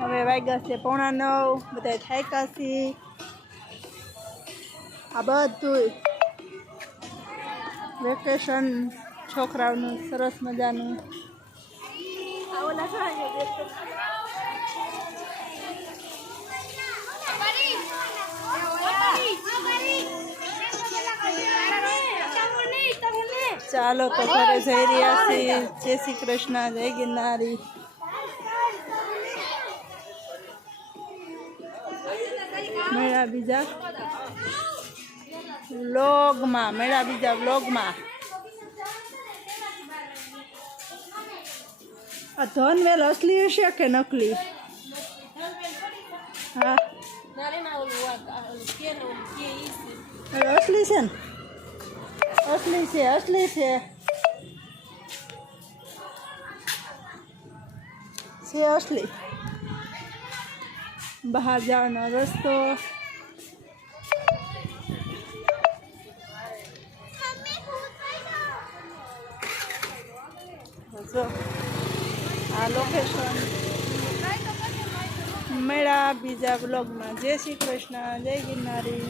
હવે વાગ્યા છે 8:45 બધા થાક્યા છીએ આ બધું વેકેશન છોકરાઓનું સરસ મજાનું ચાલો તો ઘરે જઈ રહ્યા છીએ જય શ્રી કૃષ્ણ જય ગિરનારી મેળા બીજા વ્લોગમાં આ ધનવેલ અસલી હશે કે નકલી હા અસલી છે ને અસલી છે અસલી બહાર જવાનો રસ્તો જો આ લોકેશન મેળા બીજા બ્લોગમાં જય શ્રી કૃષ્ણ જય ગિરનારી